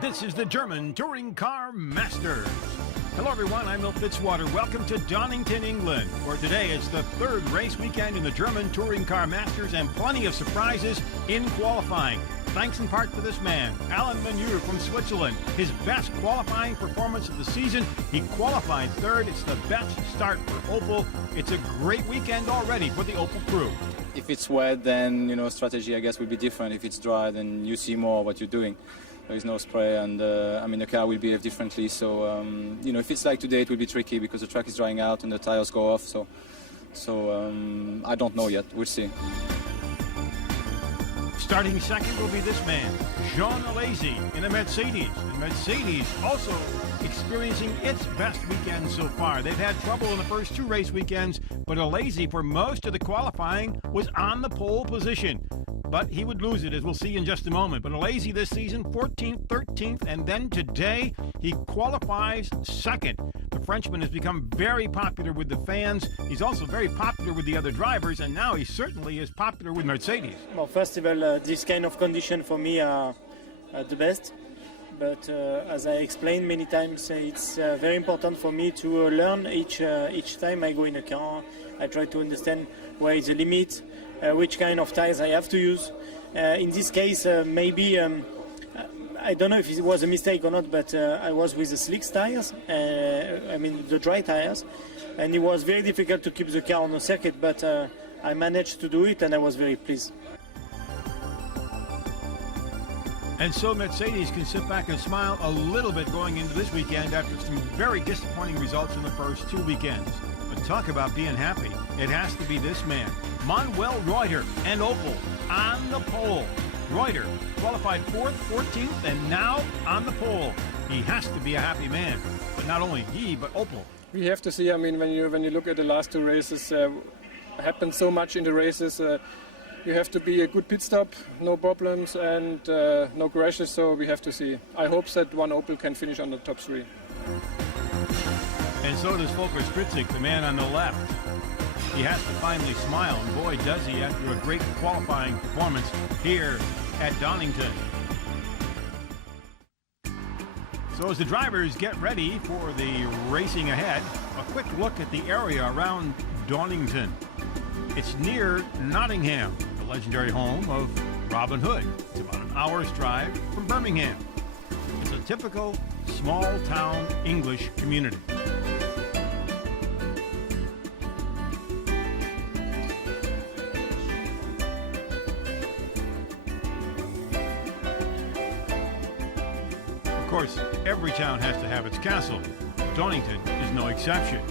This is the German Touring Car Masters. Hello everyone, I'm Milt Fitzwater. Welcome to Donington, England, where today is the third race weekend in the German Touring Car Masters and plenty of surprises in qualifying. Thanks in part to this man, Alain Menu from Switzerland. His best qualifying performance of the season. He qualified third. It's the best start for Opel. It's a great weekend already for the Opel crew. If it's wet, then, strategy, I guess, will be different. If it's dry, then you see more what you're doing. There is no spray, and the car will behave differently. So, if it's like today, it will be tricky because the track is drying out and the tires go off. So I don't know yet. We'll see. Starting second will be this man, Jean Alesi in a Mercedes. And Mercedes also experiencing its best weekend so far. They've had trouble in the first two race weekends, but Alesi, for most of the qualifying, was on the pole position. But he would lose it, as we'll see in just a moment. But Alesi this season, 14th, 13th, and then today, he qualifies second. The Frenchman has become very popular with the fans. He's also very popular with the other drivers, and now he certainly is popular with Mercedes. Well, first of all, this kind of condition for me are the best. But as I explained many times, it's very important for me to learn each time I go in a car. I try to understand where is the limit, which kind of tires I have to use. In this case, maybe, I don't know if it was a mistake or not, but I was with the slick tires, the dry tires, and it was very difficult to keep the car on the circuit, but I managed to do it, and I was very pleased. And so Mercedes can sit back and smile a little bit going into this weekend after some very disappointing results in the first two weekends. But talk about being happy. It has to be this man, Manuel Reuter and Opel on the pole. Reuter qualified 4th, 14th, and now on the pole. He has to be a happy man. But not only he, but Opel. We have to see, when you look at the last two races, happened so much in the races. You have to be a good pit stop, no problems, and no crashes, so we have to see. I hope that one Opel can finish on the top three. And so does Volker Spritzig, the man on the left. He has to finally smile, and boy does he after a great qualifying performance here at Donington. So as the drivers get ready for the racing ahead, a quick look at the area around Donington. It's near Nottingham, the legendary home of Robin Hood. It's about an hour's drive from Birmingham. It's a typical small-town English community. Of course, every town has to have its castle. Donington is no exception.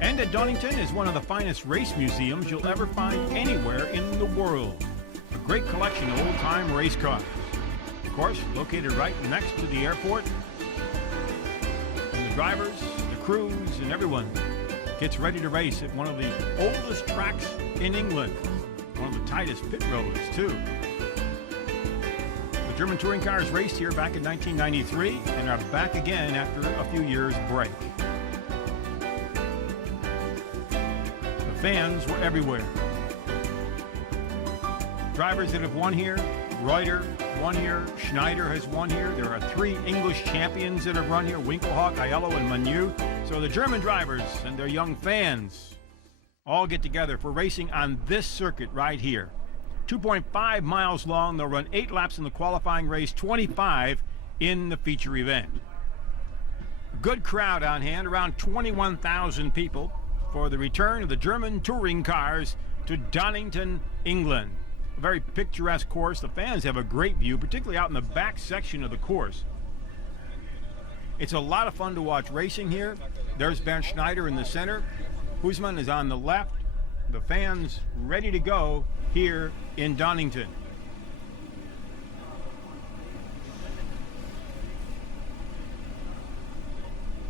And at Donington is one of the finest race museums you'll ever find anywhere in the world. A great collection of old-time race cars. Of course, located right next to the airport. And the drivers, the crews, and everyone gets ready to race at one of the oldest tracks in England. One of the tightest pit roads, too. The German touring cars raced here back in 1993 and are back again after a few years' break. The fans were everywhere. Drivers that have won here, Reuter won here, Schneider has won here. There are 3 English champions that have run here, Winkelhock, Aiello, and Manu. So the German drivers and their young fans all get together for racing on this circuit right here. 2.5 miles long. They'll run 8 laps in the qualifying race, 25 in the feature event. A good crowd on hand, around 21,000 people for the return of the German touring cars to Donington, England. A very picturesque course. The fans have a great view, particularly out in the back section of the course. It's a lot of fun to watch racing here. There's Bernd Schneider in the center. Huisman is on the left. The fans ready to go here in Donington.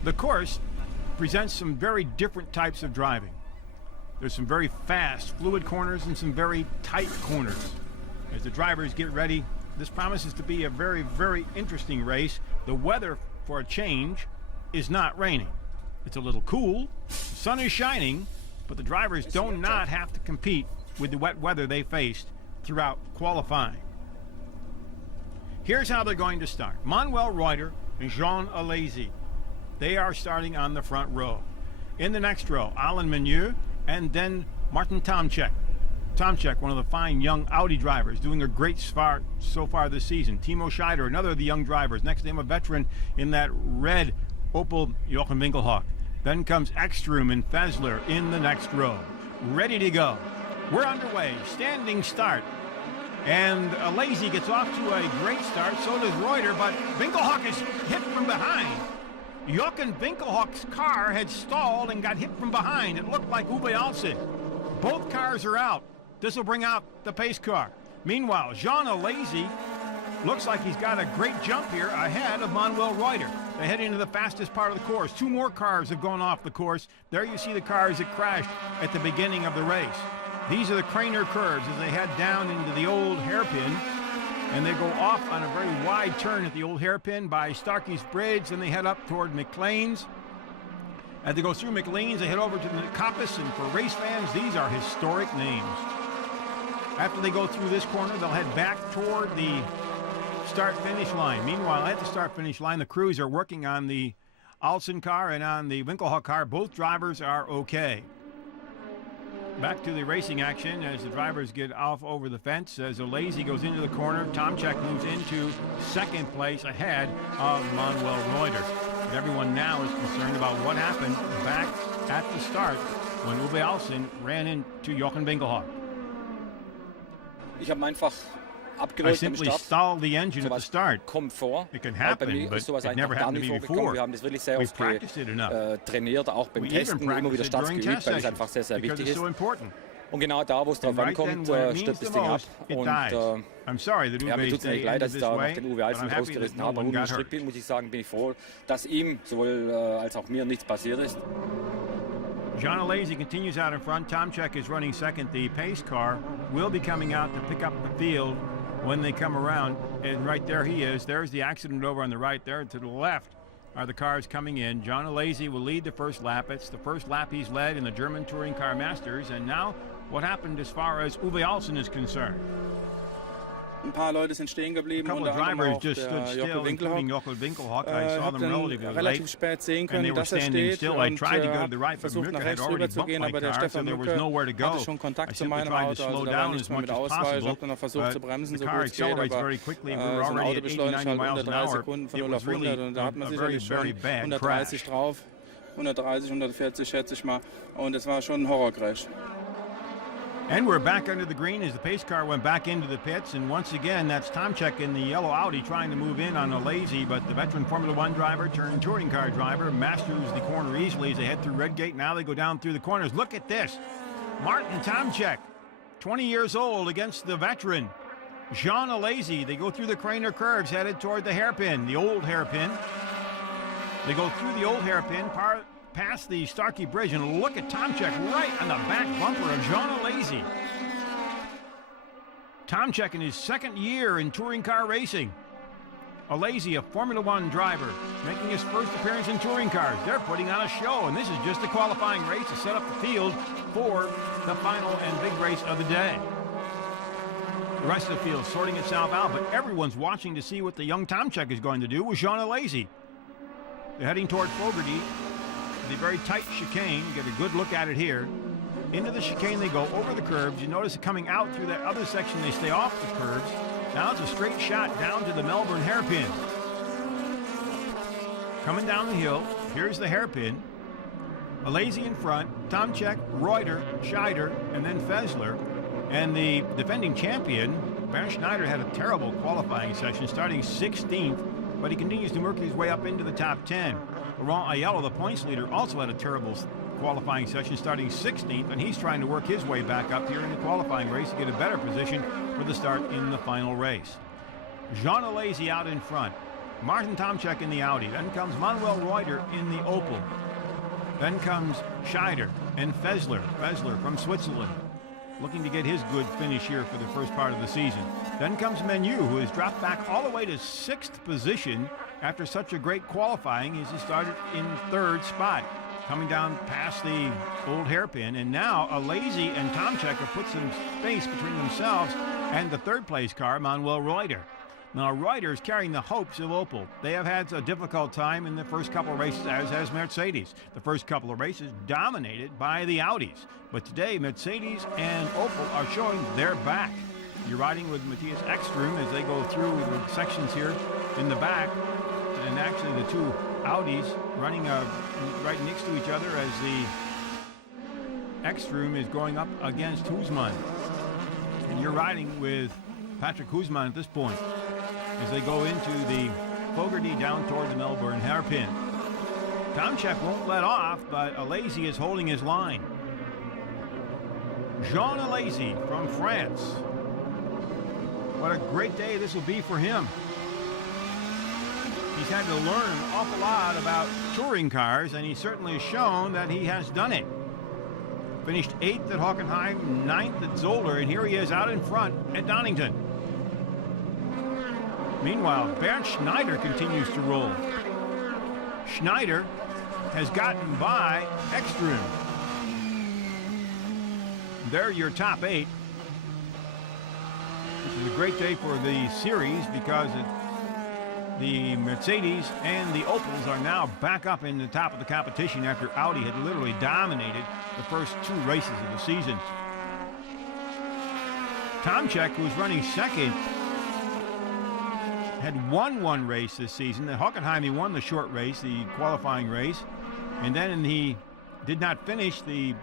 The course presents some very different types of driving. There's some very fast, fluid corners and some very tight corners. As the drivers get ready, this promises to be a very, very interesting race. The weather, for a change, is not raining. It's a little cool, the sun is shining, but the drivers do not have to compete with the wet weather they faced throughout qualifying. Here's how they're going to start. Manuel Reuter and Jean Alesi. They are starting on the front row. In the next row, Alain Menu and then Martin Tomczyk. Tomczyk, one of the fine young Audi drivers, doing a great start so far this season. Timo Scheider, another of the young drivers. Next to him, a veteran in that red Opel, Jochen Winkelhock. Then comes Ekstrom and Fessler in the next row. Ready to go. We're underway. Standing start. And Alesi gets off to a great start. So does Reuter, but Winkelhock is hit from behind. Jochen Winkelhock's car had stalled and got hit from behind. It looked like Uwe Alsen. Both cars are out. This will bring out the pace car. Meanwhile, Jean Alesi looks like he's got a great jump here ahead of Manuel Reuter. They head into the fastest part of the course. Two more cars have gone off the course. There you see the cars that crashed at the beginning of the race. These are the Craner curves as they head down into the old hairpin. And they go off on a very wide turn at the old hairpin by Starkey's Bridge. Then they head up toward McLean's. As they go through McLean's, they head over to the Coppice. And for race fans, these are historic names. After they go through this corner, they'll head back toward the start-finish line. Meanwhile, at the start-finish line, the crews are working on the Alsen car and on the Winkelhock car. Both drivers are okay. Back to the racing action as the drivers get off over the fence. As Alesi goes into the corner, Tomczyk moves into second place ahead of Manuel Reuter. But everyone now is concerned about what happened back at the start when Uwe Alsen ran into Jochen Winkelhock. Ich habe einfach I abgelöst am simply Start. stalled the engine at the Sowas start. kommt vor. It can Bei happen, mir but ist sowas it never einfach gar happened to nicht me vorgekommen. before. Wir haben das wirklich sehr We've oft practiced it enough. trainiert, auch beim We Testen, even immer wieder practice it Starts during geübt, test weil es sessions einfach sehr, sehr because wichtig it's ist. so important. Und genau da, wo es drauf And right then, ankommt, when it stirbt means das the Ding ab. most, it Und dies. I'm sorry that ja, mir Uwe tut es nicht they leid, ended dass ich this da noch way, den Uwe but Alsen I'm happy that rausgerissen no habe. one Und im got Schritt hurt. bin, muss ich sagen, bin ich froh, dass ihm sowohl als auch mir nichts passiert ist. Jean Alesi continues out in front. Tomczyk is running second. The pace car will be coming out to pick up the field when they come around. And right there he is. There's the accident over on the right there. To the left are the cars coming in. Jean Alesi will lead the first lap. It's the first lap he's led in the German Touring Car Masters. And now what happened as far as Uwe Alsen is concerned. Ein paar Leute sind stehen A geblieben, couple unter of anderem drivers auch just stood der still, Jochen including Winkelhock. Jochen Winkelhock. I saw Hab them dann relatively relativ late. spät sehen And they können, were dass er standing steht still. I und tried to go to the right, hab but versucht Mirka nach had rechts already rüber zu bumped gehen, my aber der car, so Stefan there was Mücke nowhere to go. hatte schon I Kontakt zu simply meinem tried to Auto, slow also da war down nichts as mehr much mit as Auswahl. Ich possible. habe dann noch versucht zu bremsen, The so car gut es geht, accelerates aber very quickly. We so were ein already Auto at 80, beschleunigt 90 halt miles unter an 3 hour. Sekunden von It 0 was auf really 100 und da hat man a very, sicherlich very schon bad 130 crash. drauf, 130, 140 schätze ich mal, und es war schon ein Horrorcrash. And we're back under the green as the pace car went back into the pits. And once again, that's Tomczyk in the yellow Audi trying to move in on Alesi. But the veteran Formula One driver turned touring car driver masters the corner easily as they head through Red Gate. Now they go down through the corners. Look at this. Martin Tomczyk, 20 years old, against the veteran Jean Alesi. They go through the Craner curves headed toward the hairpin, the old hairpin. They go through the old hairpin, past the Starkey Bridge, and look at Tomczyk right on the back bumper of Jean Alesi. Tomczyk in his second year in touring car racing. Alesi, a Formula One driver, making his first appearance in touring cars. They're putting on a show, and this is just a qualifying race to set up the field for the final and big race of the day. The rest of the field sorting itself out, but everyone's watching to see what the young Tomczyk is going to do with Jean Alesi. They're heading toward Fogarty. The very tight chicane, get a good look at it here. Into the chicane they go, over the curbs. You notice it coming out through that other section, they stay off the curbs. Now it's a straight shot down to the Melbourne hairpin. Coming down the hill, here's the hairpin. Alesi in front, Tomczyk, Reuter, Scheider, and then Fessler. And the defending champion, Bernd Schneider, had a terrible qualifying session, starting 16th, but he continues to work his way up into the top 10. Laurent Ayala, the points leader, also had a terrible qualifying session, starting 16th, and he's trying to work his way back up here in the qualifying race to get a better position for the start in the final race. Jean Alesi out in front. Martin Tomczyk in the Audi. Then comes Manuel Reuter in the Opel. Then comes Scheider and Fessler. Fessler from Switzerland, looking to get his good finish here for the first part of the season. Then comes Menu, who has dropped back all the way to 6th position after such a great qualifying as he started in 3rd spot, coming down past the old hairpin. And now Alazy and Tomczyk have put some space between themselves and the 3rd place car, Manuel Reuter. Now, Reuter's carrying the hopes of Opel. They have had a difficult time in the first couple of races, as has Mercedes. The first couple of races dominated by the Audis. But today, Mercedes and Opel are showing their back. You're riding with Matthias Ekstrom as they go through the sections here in the back. And actually, the two Audis running right next to each other as the Ekstrom is going up against Husmann. And you're riding with Patrick Husmann at this point as they go into the Fogarty down toward the Melbourne hairpin. Tomczyk won't let off, but Alazy is holding his line. Jean Alazy from France. What a great day this will be for him. He's had to learn an awful lot about touring cars, and he certainly has shown that he has done it. Finished 8th at Hockenheim, 9th at Zolder, and here he is out in front at Donington. Meanwhile, Bernd Schneider continues to roll. Schneider has gotten by Ekstrom. They're your top 8. This is a great day for the series because the Mercedes and the Opels are now back up in the top of the competition after Audi had literally dominated the first 2 races of the season. Tomczyk, who's running 2nd, had won 1 race this season. At Hockenheim, he won the short race, the qualifying race, and then he did not finish the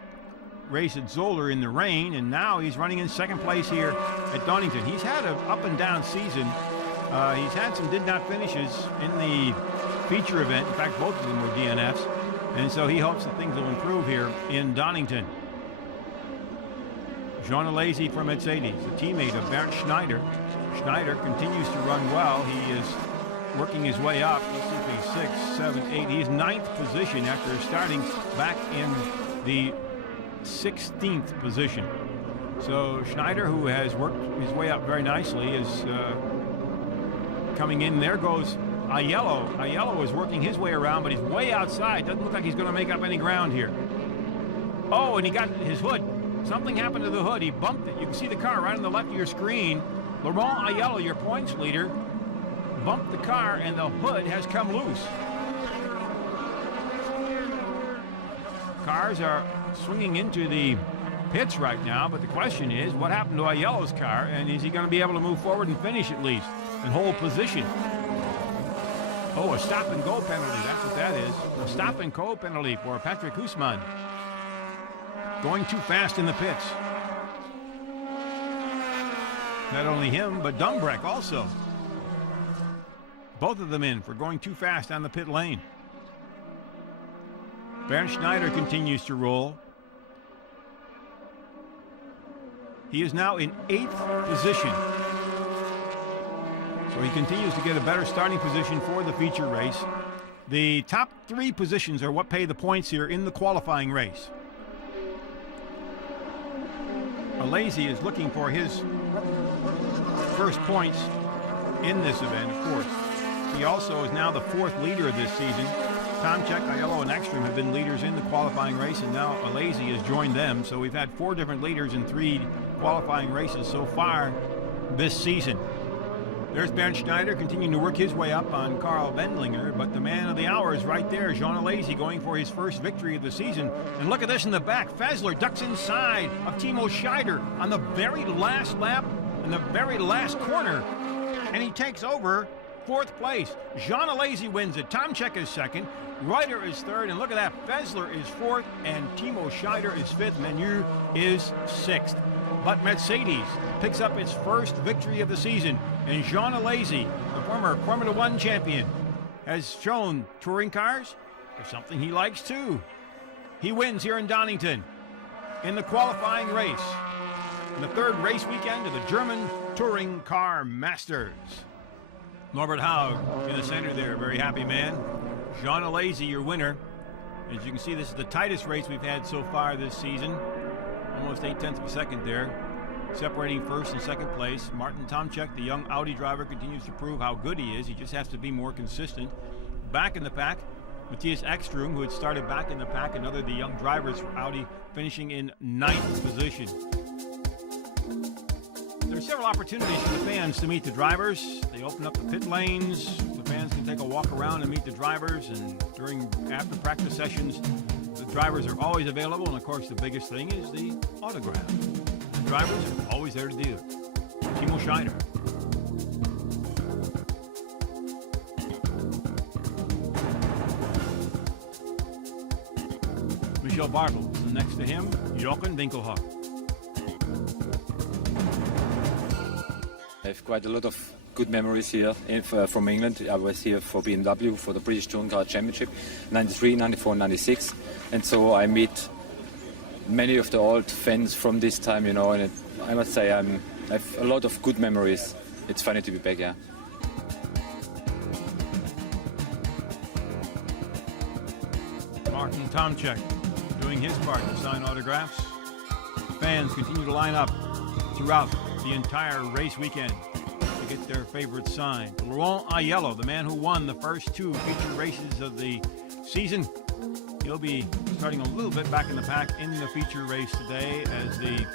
race at Zolder in the rain, and now he's running in 2nd place here at Donington. He's had an up and down season. He's had some did not finishes in the feature event. In fact, both of them were DNFs, and so he hopes that things will improve here in Donington. Jean Alazy from Mercedes, a teammate of Bernd Schneider. Schneider continues to run well. He is working his way up. Let's see if he's 6, 7, 8. He's 9th position after starting back in the 16th position. So Schneider, who has worked his way up very nicely, is coming in. There goes Aiello. Aiello is working his way around, but he's way outside. Doesn't look like he's going to make up any ground here. Oh, and he got his hood. Something happened to the hood. He bumped it. You can see the car right on the left of your screen. Laurent Aiello, your points leader, bumped the car and the hood has come loose. Cars are swinging into the pits right now, but the question is, what happened to Aiello's car, and is he going to be able to move forward and finish at least and hold position? Oh, a stop and go penalty. That's what that is. A stop and go penalty for Patrick Husmann. Going too fast in the pits. Not only him, but Dumbreck also. Both of them in for going too fast on the pit lane. Bernd Schneider continues to roll. He is now in 8th position. So he continues to get a better starting position for the feature race. The top 3 positions are what pay the points here in the qualifying race. Alazy is looking for his first points in this event, of course. He also is now the 4th leader of this season. Tomczyk, Aiello, and Ekstrom have been leaders in the qualifying race, and now Alazy has joined them. So we've had 4 different leaders in 3 qualifying races so far this season. There's Bernd Schneider continuing to work his way up on Karl Wendlinger, but the man of the hour is right there, Jean Alazy, going for his first victory of the season. And look at this in the back. Fessler ducks inside of Timo Scheider on the very last lap in the very last corner, and he takes over 4th place. Jean Alazy wins it. Tomczyk is 2nd. Reuter is 3rd, and look at that. Fessler is 4th, and Timo Scheider is 5th. Menu is 6th. But Mercedes picks up its first victory of the season, and Jean Alazy, the former Formula 1 champion, has shown touring cars are something he likes too. He wins here in Donington in the qualifying race in the 3rd race weekend of the German Touring Car Masters. Norbert Haug in the center there, very happy man. Jean Alazy, your winner. As you can see, this is the tightest race we've had so far this season. Almost 0.8 of a second there. Separating first and second place. Martin Tomczyk, the young Audi driver, continues to prove how good he is. He just has to be more consistent. Back in the pack, Matthias Ekstrom, who had started back in the pack, another of the young drivers for Audi, finishing in 9th position. There are several opportunities for the fans to meet the drivers. They open up the pit lanes. The fans can take a walk around and meet the drivers. And after practice sessions, the drivers are always available. And of course, the biggest thing is the autograph. The drivers are always there to do it. Timo Scheider. Michel Bartels, and next to him, Jochen Winkelhock. I have quite a lot of good memories here from England. I was here for BMW for the British Touring Car Championship, 93, 94, 96. And so I meet many of the old fans from this time, you know, and I must say I have a lot of good memories. It's funny to be back, yeah. Martin Tomczyk doing his part to sign autographs. Fans continue to line up throughout the entire race weekend to get their favorite signed. Laurent Aiello, the man who won the first 2 feature races of the season, he'll be starting a little bit back in the pack in the feature race today as the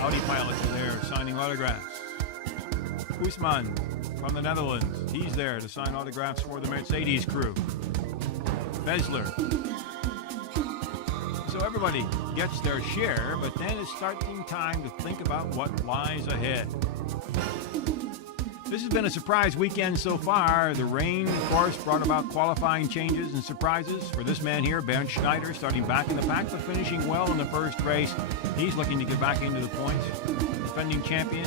Audi pilots are there signing autographs. Koesman from the Netherlands, he's there to sign autographs for the Mercedes crew. Vesler. So everybody gets their share, but then it's starting time to think about what lies ahead. This has been a surprise weekend so far. The rain, of course, brought about qualifying changes and surprises for this man here, Bernd Schneider, starting back in the pack, but finishing well in the first race. He's looking to get back into the points. Defending champion,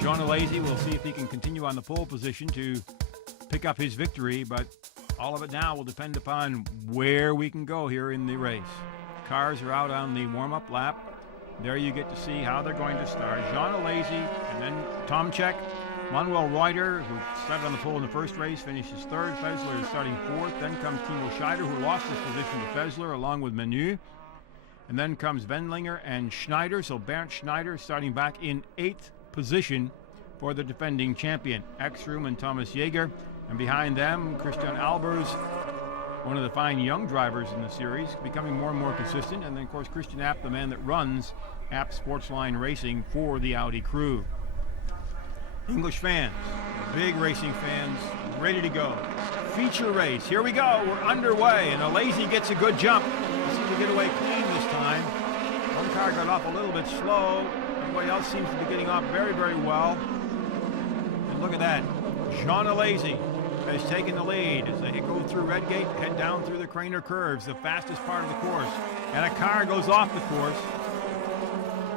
Jean Alesi, we'll see if he can continue on the pole position to pick up his victory, but all of it now will depend upon where we can go here in the race. Cars are out on the warm-up lap. There you get to see how they're going to start. Jean Alesi and then Tomczyk. Manuel Reuter, who started on the pole in the first race, finishes 3rd. Vesler is starting 4th. Then comes Timo Scheider, who lost his position to Vesler, along with Menu. And then comes Wendlinger and Schneider. So Bernd Schneider starting back in 8th position for the defending champion. Ekstrom and Thomas Jaeger. And behind them, Christian Albers, one of the fine young drivers in the series, becoming more and more consistent. And then, of course, Christian Abt, the man that runs Abt Sportsline Racing for the Audi crew. English fans, big racing fans, ready to go. Feature race, here we go, we're underway, and Alesi gets a good jump. He seems to get away clean this time. One car got off a little bit slow. Everybody else seems to be getting off very, very well. And look at that, Jean Alesi has taken the lead as they go through Redgate, head down through the Craner Curves, the fastest part of the course. And a car goes off the course.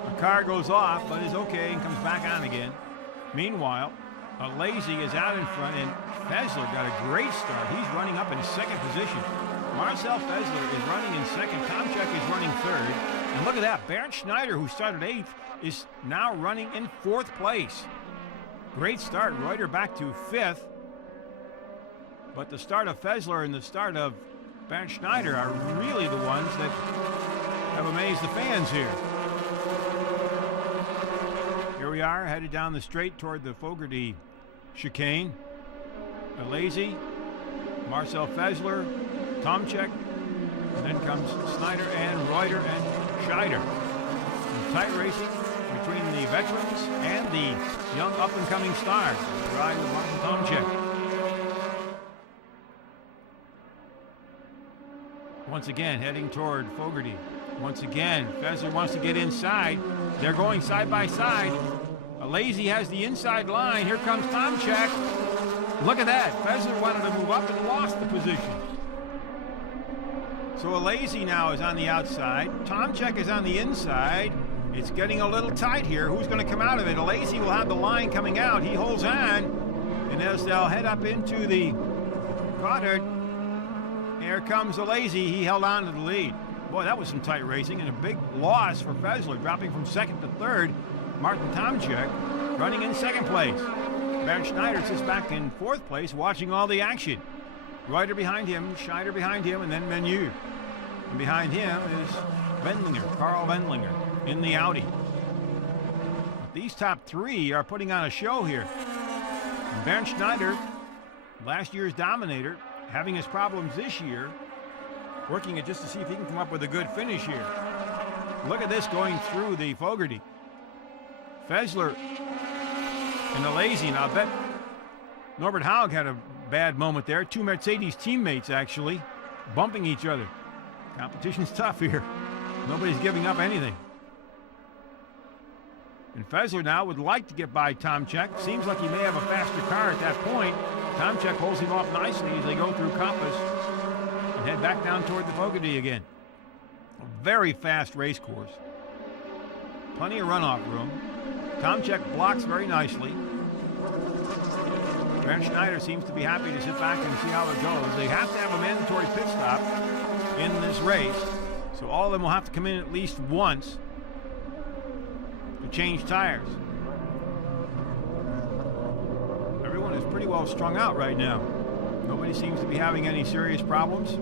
A car goes off, but is okay and comes back on again. Meanwhile, Alesi is out in front, and Vesler got a great start. He's running up in 2nd position. Marcel Vesler is running in 2nd. Tomczyk is running 3rd. And look at that, Bernd Schneider, who started 8th, is now running in 4th place. Great start. Reuter back to 5th. But the start of Vesler and the start of Bernd Schneider are really the ones that have amazed the fans here. Here we are, headed down the straight toward the Fogarty chicane. Alesi, Marcel Vesler, Tomczyk, and then comes Schneider and Reuter and Scheider. And tight racing between the veterans and the young up-and-coming stars. The ride with Martin Tomczyk. Once again, heading toward Fogarty. Once again, Vesler wants to get inside. They're going side by side. Alesi has the inside line. Here comes Tomczyk. Look at that. Vesler wanted to move up and lost the position. So Alesi now is on the outside. Tomczyk is on the inside. It's getting a little tight here. Who's going to come out of it? Alesi will have the line coming out. He holds on. And as they'll head up into the Goddard, here comes Alesi. He held on to the lead. Boy, that was some tight racing and a big loss for Vesler, dropping from 2nd to 3rd. Martin Tomczyk running in 2nd place. Bernd Schneider sits back in 4th place, watching all the action. Reuter behind him, Schneider behind him, and then Menu. And behind him is Wendlinger, Carl Wendlinger, in the Audi. These top three are putting on a show here. And Bernd Schneider, last year's dominator, having his problems this year, working it just to see if he can come up with a good finish here. Look at this going through the Fogarty. Fessler and Alesi. Now, I bet Norbert Haug had a bad moment there. Two Mercedes teammates, actually, bumping each other. Competition's tough here. Nobody's giving up anything. And Fessler now would like to get by Tomczyk. Seems like he may have a faster car at that point. Tomczyk holds him off nicely as they go through Compass and head back down toward the Fogarty again. A very fast race course. Plenty of runoff room. Tomczyk blocks very nicely. Bernd Schneider seems to be happy to sit back and see how it goes. They have to have a mandatory pit stop in this race, so all of them will have to come in at least once to change tires. Everyone is pretty well strung out right now. Nobody seems to be having any serious problems.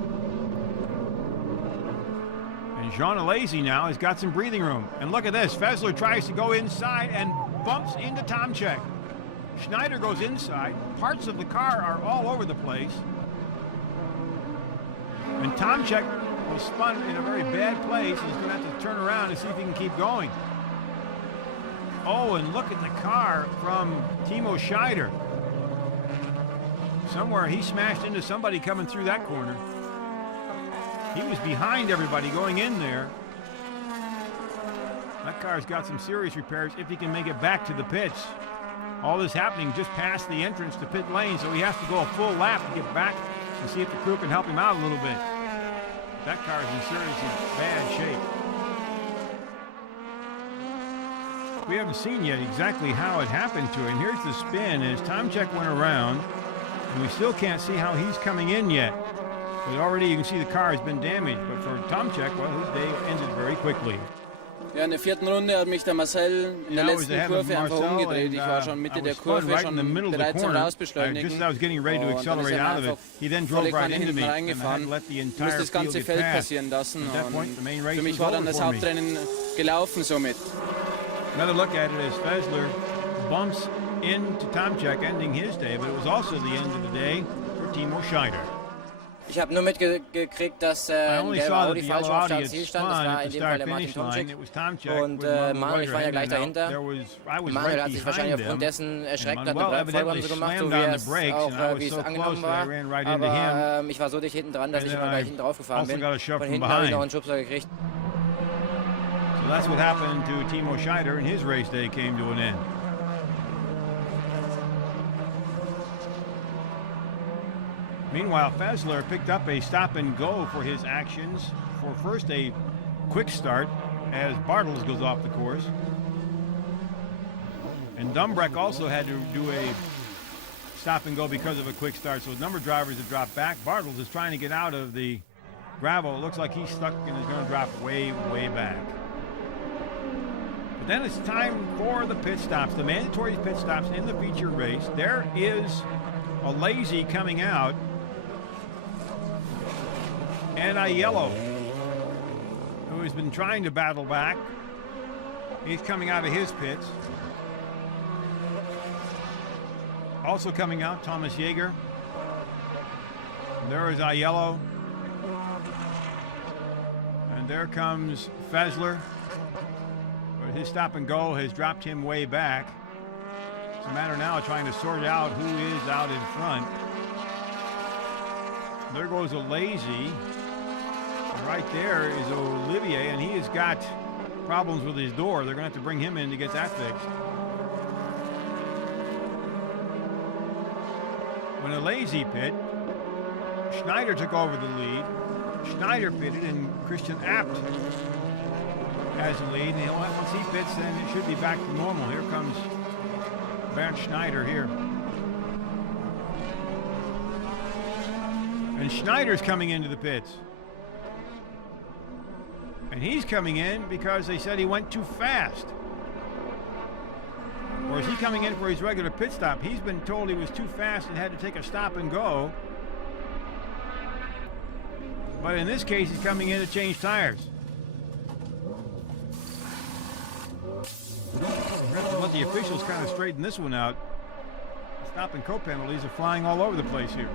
And Jean Alesi now has got some breathing room. And look at this. Fessler tries to go inside and bumps into Tomczyk. Schneider goes inside. Parts of the car are all over the place. And Tomczyk was spun in a very bad place. He's going to have to turn around and see if he can keep going. Oh, and look at the car from Timo Scheider. Somewhere he smashed into somebody coming through that corner. He was behind everybody going in there. That car's got some serious repairs if he can make it back to the pits. All this happening just past the entrance to pit lane, so he has to go a full lap to get back and see if the crew can help him out a little bit. That car's in seriously bad shape. We haven't seen yet exactly how it happened to him. Here's the spin as Tomczyk went around, and we still can't see how he's coming in yet. But already you can see the car has been damaged. But for Tomczyk, well, his day ended very quickly. Ja, in der vierten Runde hat mich der Marcel in der letzten Kurve einfach umgedreht. Ich war schon Mitte der Kurve, schon bereit zum Rausbeschleunigen. Just as I was getting ready to accelerate out of it, he then drove right into me and I had to let the entire das ganze field Feld get passieren lassen. At that point, the main race Für mich was war dann over das for me. Hauptrennen gelaufen somit. Another look at it as Fessler bumps into Tomczyk, ending his day, but it was also the end of the day for Timo Scheider. Ich habe nur mitgekriegt, dass ein gelber Audi falsch auf der Ziel stand. Das war in dem Fall der Martin Tomczyk. Und Manuel, ich war ja gleich dahinter. Manuel hat sich wahrscheinlich aufgrund dessen erschreckt, hat eine Vollbremse gemacht, so wie es angenommen war. Aber ich war so dicht hinten dran, dass ich immer gleich hinten drauf gefahren bin. Von hinten habe ich noch einen Schubser gekriegt. So that's what happened to Timo Scheider, and his race day came to an end. Meanwhile, Fessler picked up a stop and go for his actions for first a quick start as Bartels goes off the course. And Dumbreck also had to do a stop and go because of a quick start. So a number of drivers have dropped back. Bartels is trying to get out of the gravel. It looks like he's stuck and is going to drop way, way back. But then it's time for the pit stops, the mandatory pit stops in the feature race. There is a lazy coming out. And a yellow, who has been trying to battle back. He's coming out of his pits. Also coming out, Thomas Jaeger. There is Aiello. And there comes Fessler. But his stop and go has dropped him way back. It's a matter now of trying to sort out who is out in front. There goes a lazy. Right there is Olivier, and he has got problems with his door. They're going to have to bring him in to get that fixed. When a lazy pit, Schneider took over the lead. Schneider pitted, and Christian Abt has the lead. And once he pits, then it should be back to normal. Here comes Bernd Schneider here. And Schneider's coming into the pits. And he's coming in because they said he went too fast. Or is he coming in for his regular pit stop? He's been told he was too fast and had to take a stop and go. But in this case, he's coming in to change tires. Let the officials kind of straighten this one out. Stop and go penalties are flying all over the place here.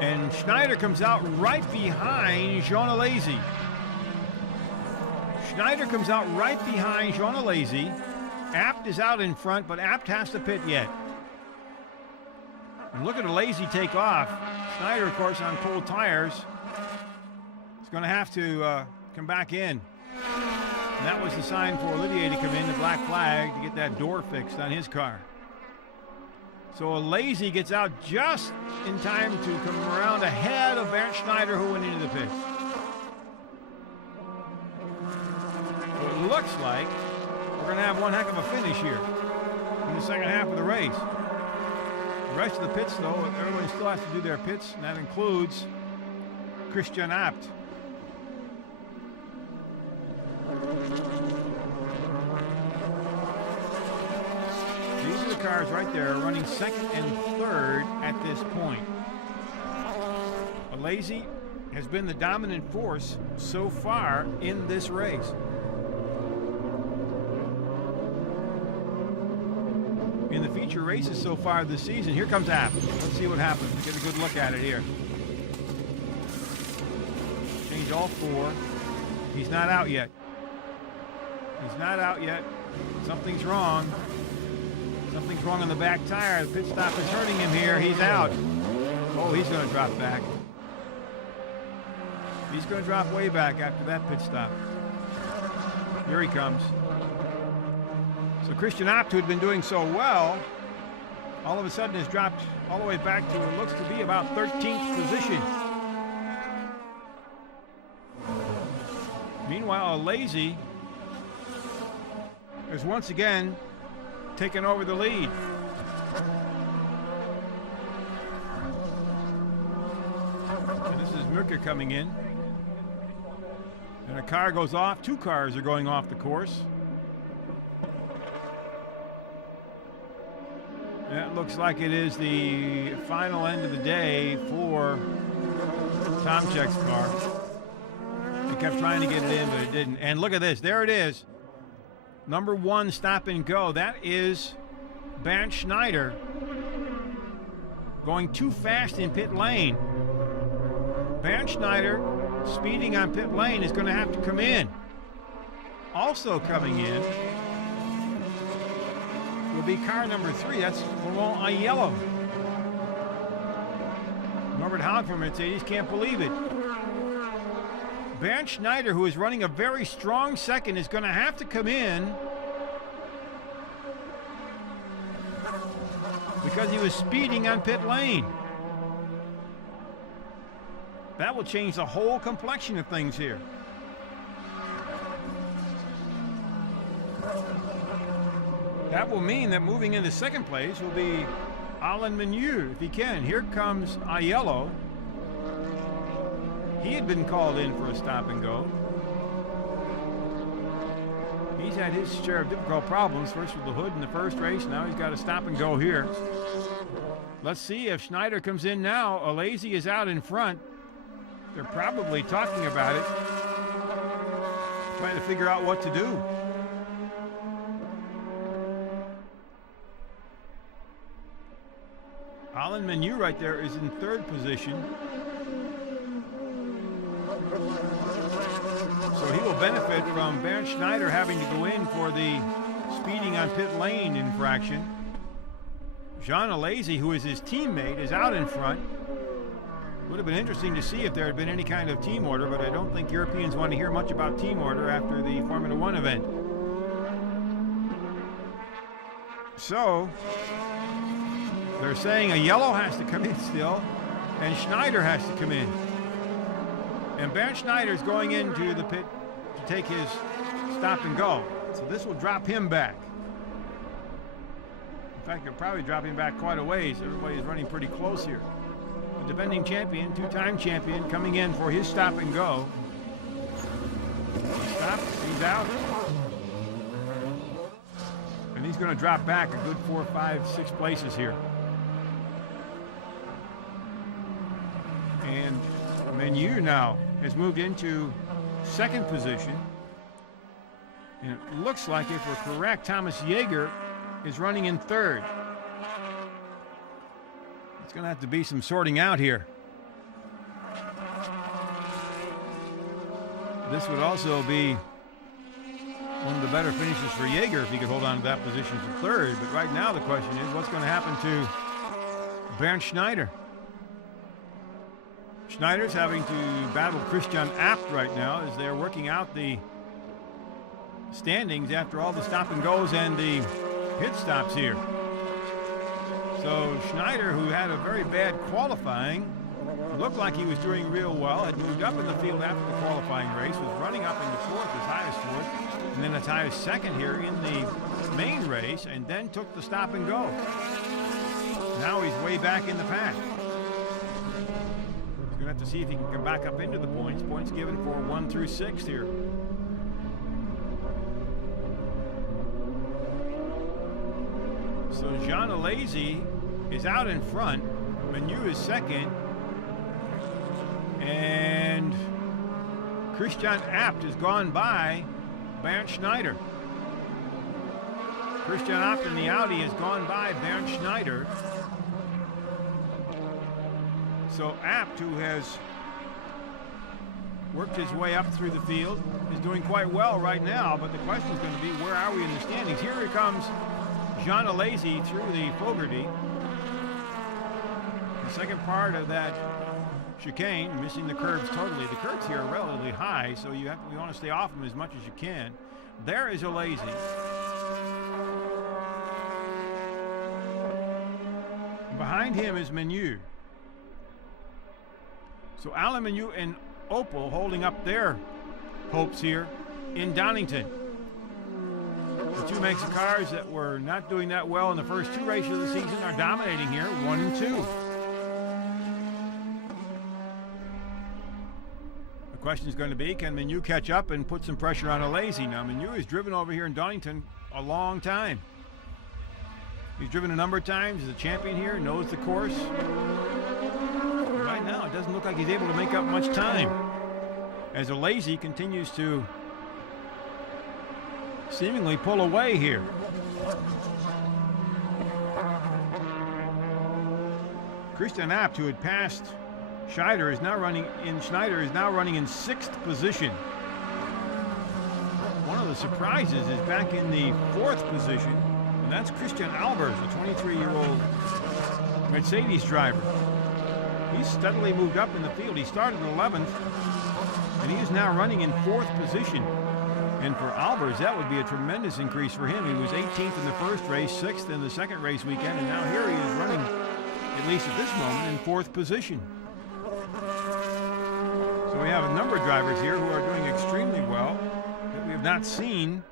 And Schneider comes out right behind Jean Alesi. Schneider comes out right behind Jean Alesi. Abt is out in front, but Abt has to pit yet. And look at Alesi take off. Schneider, of course, on cold tires. He's going to have to come back in. And that was the sign for Olivier to come in, the black flag, to get that door fixed on his car. So Alesi gets out just in time to come around ahead of Bernd Schneider, who went into the pits. So it looks like we're going to have one heck of a finish here in the second half of the race. The rest of the pits, though, everyone still has to do their pits, and that includes Christian Abt. These are the cars right there running second and third at this point. Alesi has been the dominant force so far in this race. In the feature races so far this season, here comes Abt. Let's see what happens. Get a good look at it here. Change all four. He's not out yet. He's not out yet. Something's wrong. Something's wrong on the back tire. The pit stop is hurting him here. He's out. Oh, he's going to drop back. He's going to drop way back after that pit stop. Here he comes. So Christian Abt, who had been doing so well, all of a sudden has dropped all the way back to what looks to be about 13th position. Meanwhile, Alesi has once again taken over the lead. And this is Mücker coming in. And a car goes off. Two cars are going off the course. That looks like it is the final end of the day for Tomczyk's car. He kept trying to get it in, but it didn't. And look at this. There it is. Number one stop and go. That is Bernd Schneider going too fast in pit lane. Bernd Schneider speeding on pit lane is going to have to come in. Also coming in will be car number 3. That's Laurent Aiello. Norbert Haug from Mercedes can't believe it. Bernd Schneider, who is running a very strong second, is going to have to come in because he was speeding on pit lane. That will change the whole complexion of things here. That will mean that moving into second place will be Alain Menu, if he can. Here comes Aiello. He had been called in for a stop and go. He's had his share of difficult problems, first with the hood in the first race. Now he's got a stop and go here. Let's see if Schneider comes in now. Alesi is out in front. They're probably talking about it, trying to figure out what to do. Alain Menu right there is in third position. So he will benefit from Bernd Schneider having to go in for the speeding on pit lane infraction. Jean Alesi, who is his teammate, is out in front. Would have been interesting to see if there had been any kind of team order, but I don't think Europeans want to hear much about team order after the Formula One event. So they're saying Aiello has to come in still, and Schneider has to come in. And Bernd Schneider is going into the pit to take his stop and go. So this will drop him back. In fact, it'll probably drop him back quite a ways. Everybody's running pretty close here. The defending champion, two-time champion, coming in for his stop and go. Stop, he's out. And he's going to drop back a good 4, 5, 6 places here. Menu now has moved into second position. And it looks like, if we're correct, Thomas Jaeger is running in third. It's going to have to be some sorting out here. This would also be one of the better finishes for Jaeger if he could hold on to that position for third. But right now the question is, what's going to happen to Bernd Schneider? Schneider's having to battle Christian Abt right now as they're working out the standings after all the stop and goes and the pit stops here. So Schneider, who had a very bad qualifying, looked like he was doing real well, had moved up in the field after the qualifying race, was running up into fourth, as high as fourth, and then as high as second here in the main race, and then took the stop and go. Now he's way back in the pack. He's going to have to see if he can come back up into the points. Points given for 1 through 6 here. So Jean Alesi is out in front. Menu is second. And Christian Abt has gone by Bernd Schneider. Christian Abt in the Audi has gone by Bernd Schneider. So Abt, who has worked his way up through the field, is doing quite well right now, but the question is going to be, where are we in the standings? Here comes Jean Alesi through the Fogarty. The second part of that chicane, missing the curves totally. The curves here are relatively high, so you want to stay off them as much as you can. There is Alesi. Behind him is Menu. So Alain Menu and Opel holding up their hopes here in Donington. The two makes of cars that were not doing that well in the first 2 races of the season are dominating here, 1 and 2. The question is going to be, can Menu catch up and put some pressure on Alesi? Now, Menu has driven over here in Donington a long time. He's driven a number of times, he's a champion here, knows the course. But right now, it doesn't look like he's able to make up much time, as Alesi continues to seemingly pull away here. Christian Abt, who had passed Schneider, is now running in 6th position. One of the surprises is back in the 4th position, and that's Christian Albers, a 23-year-old Mercedes driver. He's steadily moved up in the field. He started in 11th, and he is now running in 4th position. And for Albers, that would be a tremendous increase for him. He was 18th in the first race, 6th in the second race weekend, and now here he is running, at least at this moment, in 4th position. So we have a number of drivers here who are doing extremely well that we have not seen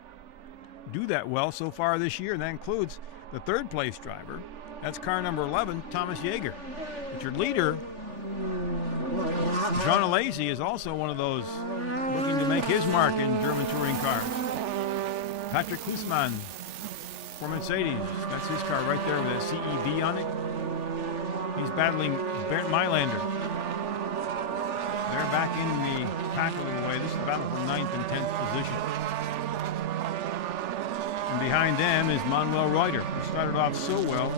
do that well so far this year. And that includes the 3rd place driver. That's car number 11, Thomas Jaeger. But your leader, Jean Alesi, is also one of those looking to make his mark in German touring cars. Patrick Hussmann for Mercedes. That's his car right there with a CEV on it. He's battling Bernd Mailander. They're back in the pack a little way. This is a battle for 9th and 10th position. And behind them is Manuel Reuter, who started off so well,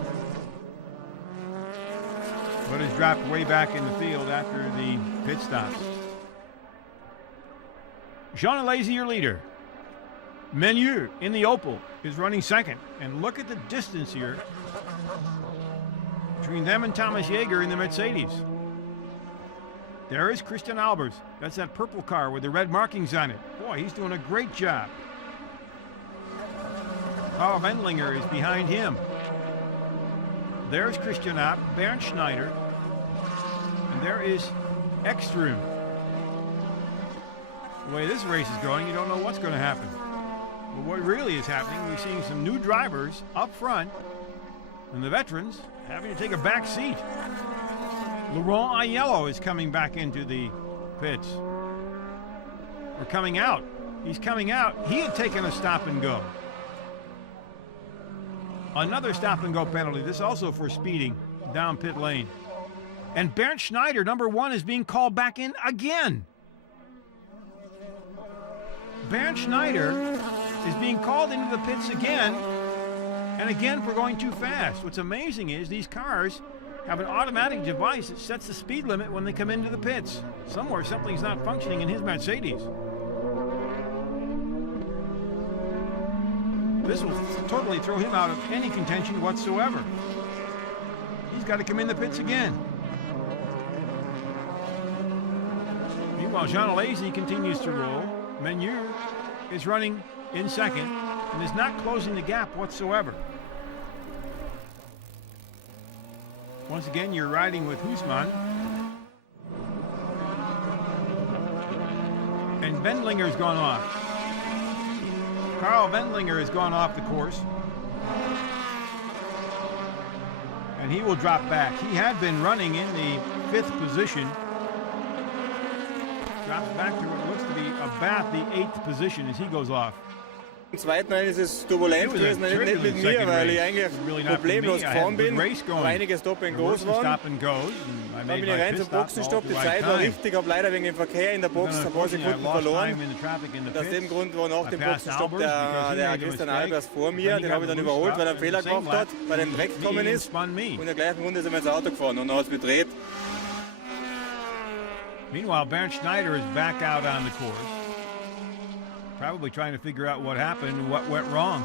but has dropped way back in the field after the pit stops. Jean Alesi, your leader. Menu in the Opel is running 2nd. And look at the distance here between them and Thomas Jaeger in the Mercedes. There is Christian Albers. That's that purple car with the red markings on it. Boy, he's doing a great job. Paul Wendlinger is behind him. There's Christian Abt, Bernd Schneider, and there is Ekstrom. The way this race is going, you don't know what's going to happen. But what really is happening, we're seeing some new drivers up front, and the veterans having to take a back seat. Laurent Aiello is coming back into the pits. Or coming out. He's coming out. He had taken a stop and go. Another stop and go penalty. This also for speeding down pit lane. And Bernd Schneider, number 1, is being called back in again. Bernd Schneider is being called into the pits again, and again for going too fast. What's amazing is these cars have an automatic device that sets the speed limit when they come into the pits. Somewhere something's not functioning in his Mercedes. This will totally throw him out of any contention whatsoever. He's got to come in the pits again. Meanwhile, Jean Alesi continues to roll. Menu is running in second and is not closing the gap whatsoever. Once again, you're riding with Husmann. And Wendlinger's gone off. Carl Wendlinger has gone off the course. And he will drop back. He had been running in the 5th position. Drops back to what looks to be about the 8th position as he goes off. Im zweiten Rennen ist es turbulent gewesen, nicht mit mir, weil ich eigentlich problemlos gefahren bin, aber einige Stop and Goes waren. Dann bin ich rein zum Boxenstopp, die Zeit war richtig, habe leider wegen dem Verkehr in der Box ein paar Sekunden verloren. Und aus dem Grund war nach dem Boxenstopp der Christian Albers vor mir, den habe ich dann überholt, weil er einen Fehler gemacht hat, weil er im Dreck gekommen ist. Und in der gleichen Runde ist er mir ins Auto gefahren und dann hat es gedreht. Meanwhile, Bernd Schneider is back out on the course. Probably trying to figure out what happened and what went wrong.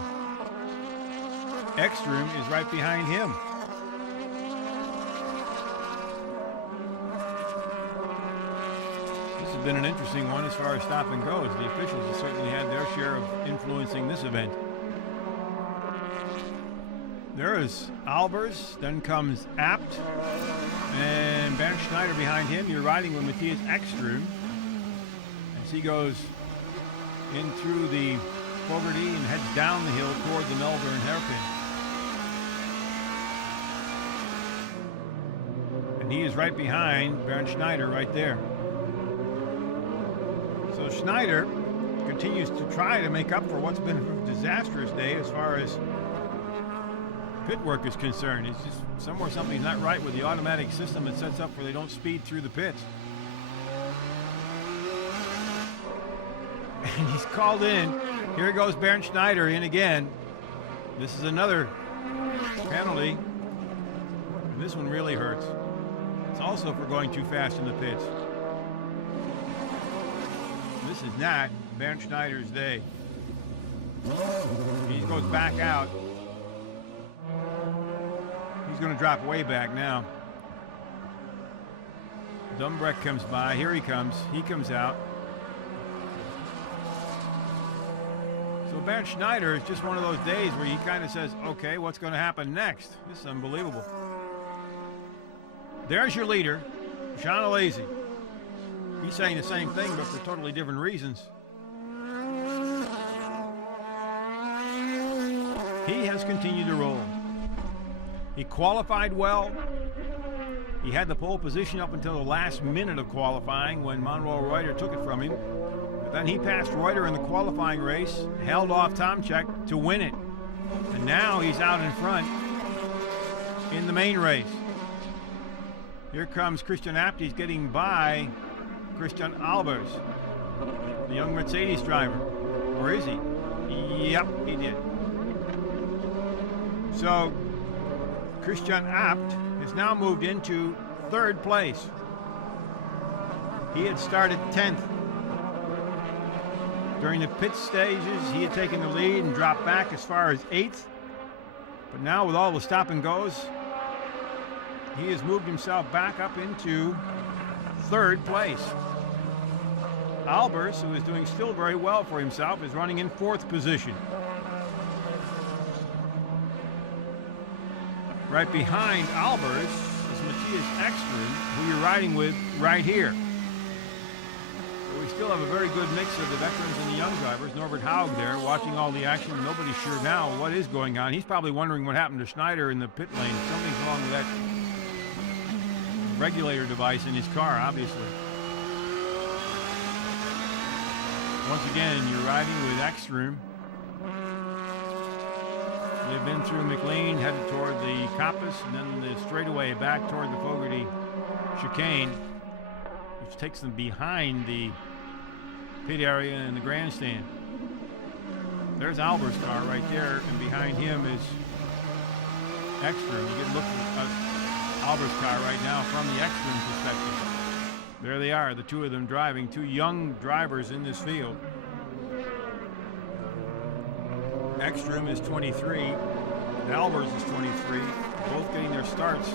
Ekstrom is right behind him. This has been an interesting one as far as stop and goes. The officials have certainly had their share of influencing this event. There is Albers, then comes Abt, and Bernd Schneider behind him. You're riding with Matthias Ekstrom as he goes in through the Fogarty and heads down the hill toward the Melbourne hairpin. And he is right behind Bernd Schneider right there. So Schneider continues to try to make up for what's been a disastrous day as far as pit work is concerned. It's just somewhere something's not right with the automatic system that sets up where they don't speed through the pits. And he's called in. Here goes Bernd Schneider in again. This is another penalty. And this one really hurts. It's also for going too fast in the pits. This is not Bernd Schneider's day. He goes back out. He's going to drop way back now. Dumbreck comes by. Here he comes. He comes out. So Bernd Schneider is just one of those days where he kind of says, okay, what's going to happen next? This is unbelievable. There's your leader, Jean Alesi. He's saying the same thing, but for totally different reasons. He has continued to roll. He qualified well. He had the pole position up until the last minute of qualifying when Manuel Reuter took it from him. But then he passed Reuter in the qualifying race, held off Tomczyk to win it. And now he's out in front in the main race. Here comes Christian Abt. He's getting by Christian Albers, the young Mercedes driver. Or is he? Yep, he did. So Christian Abt has now moved into 3rd place. He had started 10th. During the pit stages, he had taken the lead and dropped back as far as 8th. But now with all the stop and goes, he has moved himself back up into 3rd place. Albers, who is doing still very well for himself, is running in 4th position. Right behind Albers is Matthias Ekstrom, who you're riding with right here. So we still have a very good mix of the veterans and the young drivers. Norbert Haug there watching all the action. Nobody's sure now what is going on. He's probably wondering what happened to Schneider in the pit lane. Something's wrong with that regulator device in his car, obviously. Once again, you're riding with Ekstrom. They've been through McLean, headed toward the Coppice, and then the straightaway back toward the Fogarty chicane, which takes them behind the pit area and the grandstand. There's Alber's car right there, and behind him is Ekstrom. You get a look at Alber's car right now from the Ekstrom perspective. There they are, the two of them driving, two young drivers in this field. Ekstrom is 23, and Albers is 23, both getting their starts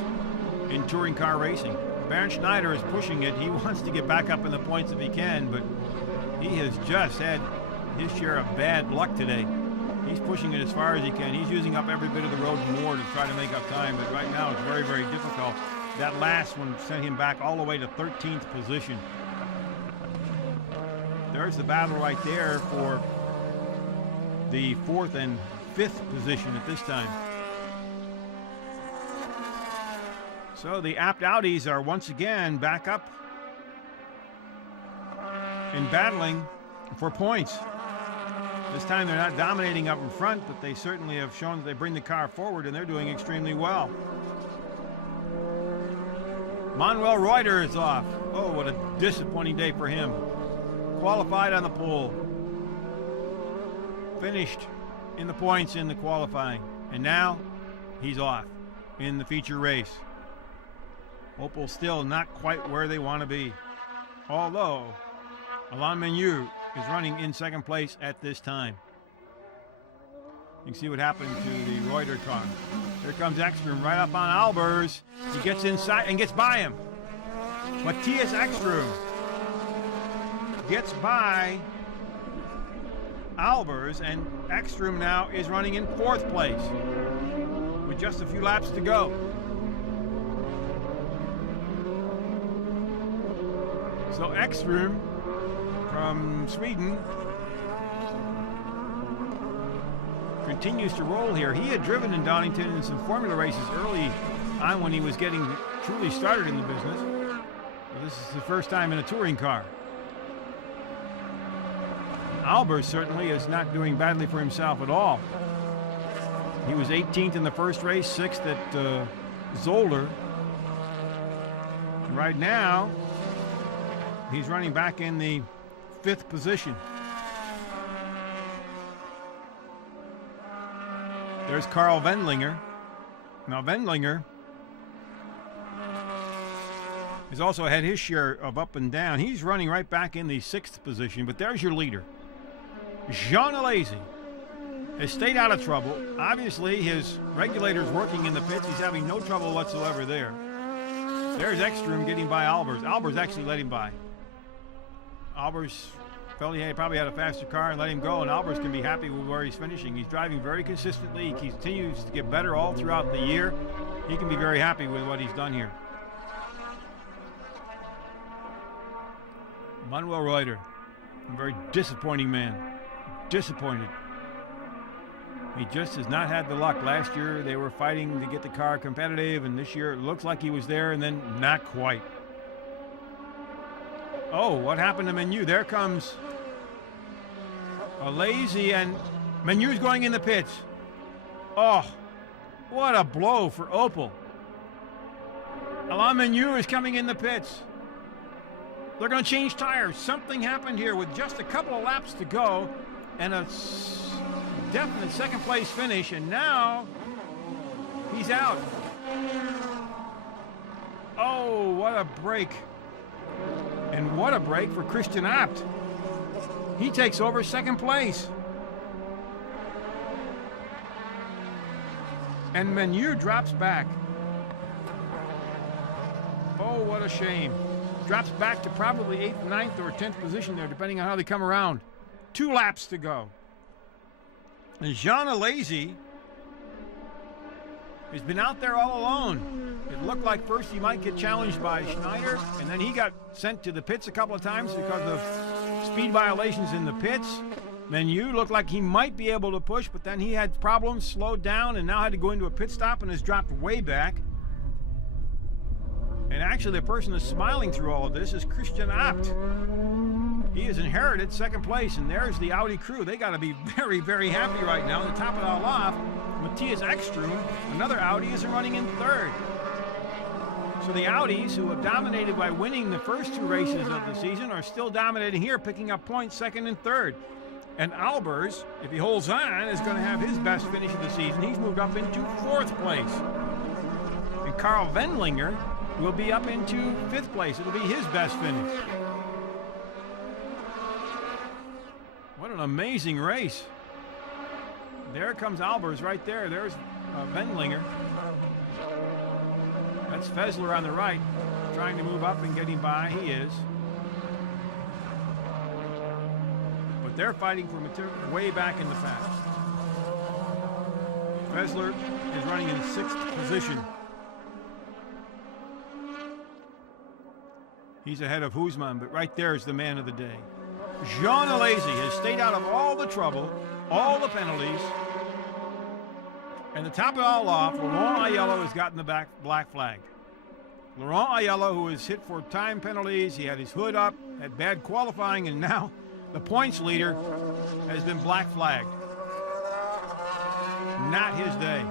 in touring car racing. Bernd Schneider is pushing it. He wants to get back up in the points if he can, but he has just had his share of bad luck today. He's pushing it as far as he can. He's using up every bit of the road more to try to make up time, but right now it's very, very difficult. That last one sent him back all the way to 13th position. There's the battle right there for the 4th and 5th position at this time. So the Abt Audis are once again back up and battling for points. This time they're not dominating up in front, but they certainly have shown that they bring the car forward, and they're doing extremely well. Manuel Reuter is off. Oh, what a disappointing day for him. Qualified on the pole. Finished in the points in the qualifying. And now he's off in the feature race. Opel still not quite where they want to be. Although Alain Menu is running in second place at this time. You can see what happened to the Reuter car. Here comes Ekstrom right up on Albers. He gets inside and gets by him. Matthias Ekstrom gets by Albers, and Ekstrom now is running in 4th place with just a few laps to go. So Ekstrom from Sweden continues to roll here. He had driven in Donington in some formula races early on when he was getting truly started in the business. But this is the first time in a touring car. Albers certainly is not doing badly for himself at all. He was 18th in the first race, 6th at Zolder. Right now, he's running back in the 5th position. There's Carl Wendlinger. Now Wendlinger has also had his share of up and down. He's running right back in the 6th position, but there's your leader. Jean Alesi has stayed out of trouble. Obviously, his regulator's working in the pits. He's having no trouble whatsoever there. There's Ekstrom getting by Albers. Albers actually let him by. Albers felt he probably had a faster car and let him go, and Albers can be happy with where he's finishing. He's driving very consistently. He continues to get better all throughout the year. He can be very happy with what he's done here. Manuel Reuter, a very disappointing man. Disappointed. He just has not had the luck. Last year they were fighting to get the car competitive, and this year it looks like he was there and then not quite. Oh, what happened to Menu? There comes Alesi, and Menu's going in the pits. Oh, what a blow for Opel. Alain Menu is coming in the pits. They're going to change tires. Something happened here with just a couple of laps to go and a definite second place finish, and now he's out. Oh, what a break. And what a break for Christian Abt. He takes over second place. And Menu drops back. Oh, what a shame. Drops back to probably 8th, 9th, or 10th position there, depending on how they come around. 2 laps to go. And Jean Alesi has been out there all alone. It looked like first he might get challenged by Schneider, and then he got sent to the pits a couple of times because of speed violations in the pits. Menu looked like he might be able to push, but then he had problems, slowed down, and now had to go into a pit stop and has dropped way back. And actually the person that's smiling through all of this is Christian Abt. He has inherited second place, and there's the Audi crew. They got to be very, very happy right now. On the top of the loft, Matthias Ekstrom, another Audi, is running in 3rd. So the Audis, who have dominated by winning the first 2 races of the season, are still dominating here, picking up points second and third. And Albers, if he holds on, is going to have his best finish of the season. He's moved up into 4th place. And Carl Wendlinger will be up into 5th place. It'll be his best finish. What an amazing race. There comes Albers right there. There's Wendlinger. That's Fessler on the right, trying to move up and getting by. He is. But they're fighting for material way back in the pack. Fessler is running in 6th position. He's ahead of Husman, but right there is the man of the day. Jean Alesi has stayed out of all the trouble, all the penalties. And to top it all off, Laurent Aiello has gotten the black flag. Laurent Aiello, who was hit for time penalties, he had his hood up, had bad qualifying, and now the points leader has been black flagged. Not his day.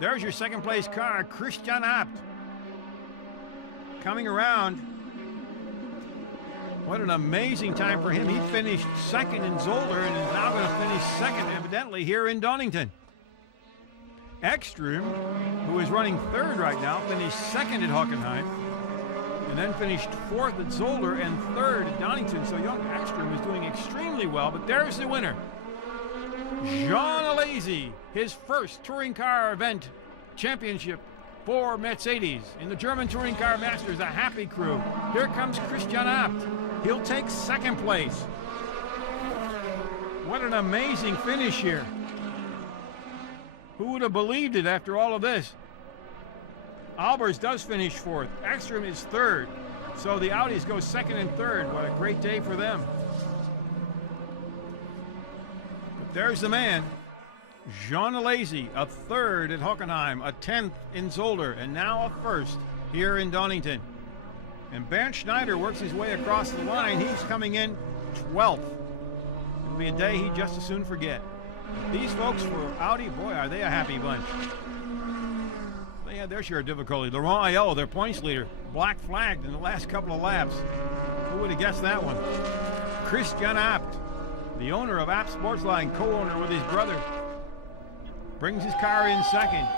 There's your 2nd place car, Christian Abt. Coming around. What an amazing time for him. He finished 2nd in Zolder and is now going to finish 2nd, evidently, here in Donington. Ekstrom, who is running 3rd right now, finished 2nd at Hockenheim, and then finished 4th at Zolder and 3rd at Donington. So young Ekstrom is doing extremely well, but there's the winner. Jean Alesi, his first touring car event championship for Mercedes in the German Touring Car Masters, a happy crew. Here comes Christian Abt. He'll take 2nd place. What an amazing finish here. Who would have believed it after all of this? Albers does finish 4th. Ekstrom is 3rd. So the Audis go 2nd and 3rd. What a great day for them. But there's the man. Jean Alesi, a 3rd at Hockenheim, a 10th in Zolder, and now a 1st here in Donington. And Bernd Schneider works his way across the line. He's coming in 12th. It'll be a day he'd just as soon forget. These folks for Audi, boy, are they a happy bunch. They had their share of difficulty. Laurent Aiello, their points leader, black flagged in the last couple of laps. Who would have guessed that one? Christian Abt, the owner of Abt Sportsline, co-owner with his brother, brings his car in 2nd.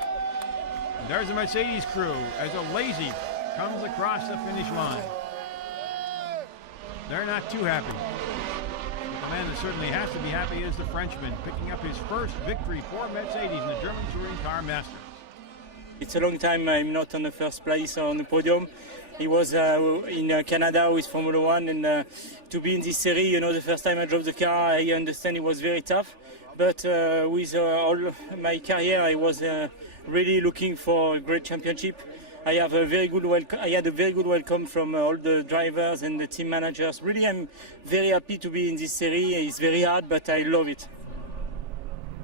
And there's the Mercedes crew as Alesi comes across the finish line. They're not too happy. The man that certainly has to be happy is the Frenchman, picking up his first victory for Mercedes in the German Touring Car Masters. It's a long time I'm not on the 1st place on the podium. He was in Canada with Formula 1, and to be in this series, the first time I drove the car, I understand it was very tough. But with all my career, I was really looking for a great championship. I had a very good welcome from all the drivers and the team managers. Really, I'm very happy to be in this series. It's very hard, but I love it.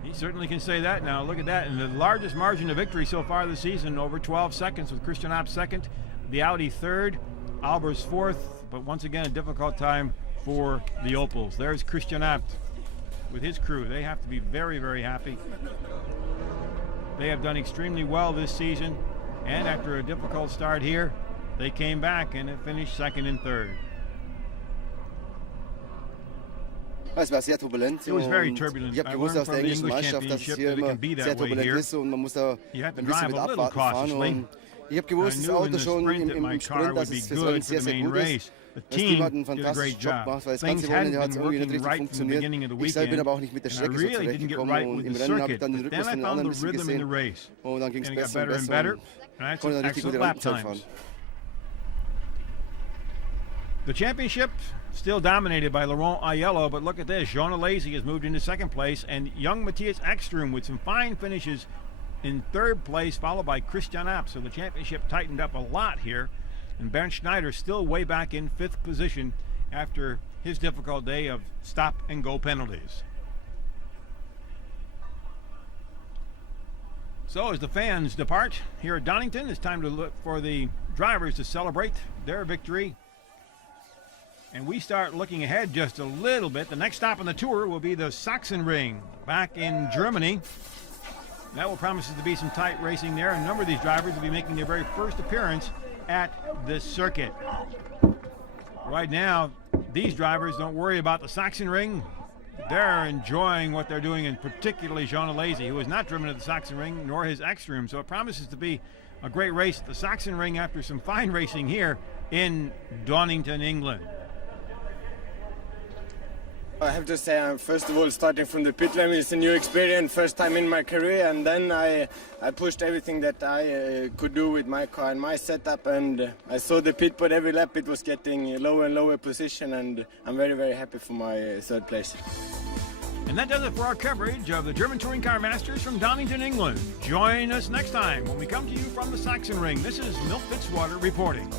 He certainly can say that now. Look at that. And the largest margin of victory so far this season, over 12 seconds, with Christian Abt 2nd, the Audi 3rd, Albers 4th, but once again a difficult time for the Opels. There's Christian Abt with his crew. They have to be very, very happy. They have done extremely well this season. And after a difficult start here, they came back and it finished 2nd and 3rd. Es war sehr turbulent. It was very turbulent. Ich habe gewusst aus der englischen Meisterschaft, dass es hier immer sehr turbulent ist und man muss da ein bisschen mit Abwarten fahren. Und ich habe gewusst, das Auto schon im Sprint, dass es für so sehr, sehr gut ist. Das Team hat einen fantastischen Job gemacht, weil das ganze Wochenende hat es irgendwie nicht richtig funktioniert. Ich selber bin aber auch nicht mit der Strecke so zurechtgekommen und im Rennen habe ich dann den Rhythmus von den anderen ein bisschen gesehen und dann ging es besser und besser und konnte dann richtig gute Rundenzeit fahren. The championship still dominated by Laurent Aiello, but look at this. Jean Alesi has moved into 2nd place, and young Matthias Ekstrom with some fine finishes in 3rd place, followed by Christian Abt. So the championship tightened up a lot here, and Bernd Schneider still way back in 5th position after his difficult day of stop-and-go penalties. So as the fans depart here at Donington, it's time to look for the drivers to celebrate their victory. And we start looking ahead just a little bit. The next stop on the tour will be the Sachsenring back in Germany. That will promise to be some tight racing there. A number of these drivers will be making their very first appearance at the circuit. Right now, these drivers don't worry about the Saxon Ring. They're enjoying what they're doing, and particularly Jean Alesi, who has not driven at the Saxon Ring nor his X-Room. So it promises to be a great race at the Saxon Ring after some fine racing here in Donington, England. I have to say, I'm first of all starting from the pit lane. It's a new experience, first time in my career, and then I pushed everything that I could do with my car and my setup, and I saw the pit, but every lap it was getting lower and lower position, and I'm very, very happy for my third place. And that does it for our coverage of the German Touring Car Masters from Donington, England. Join us next time when we come to you from the Saxon Ring. This is Milt Fitzwater reporting.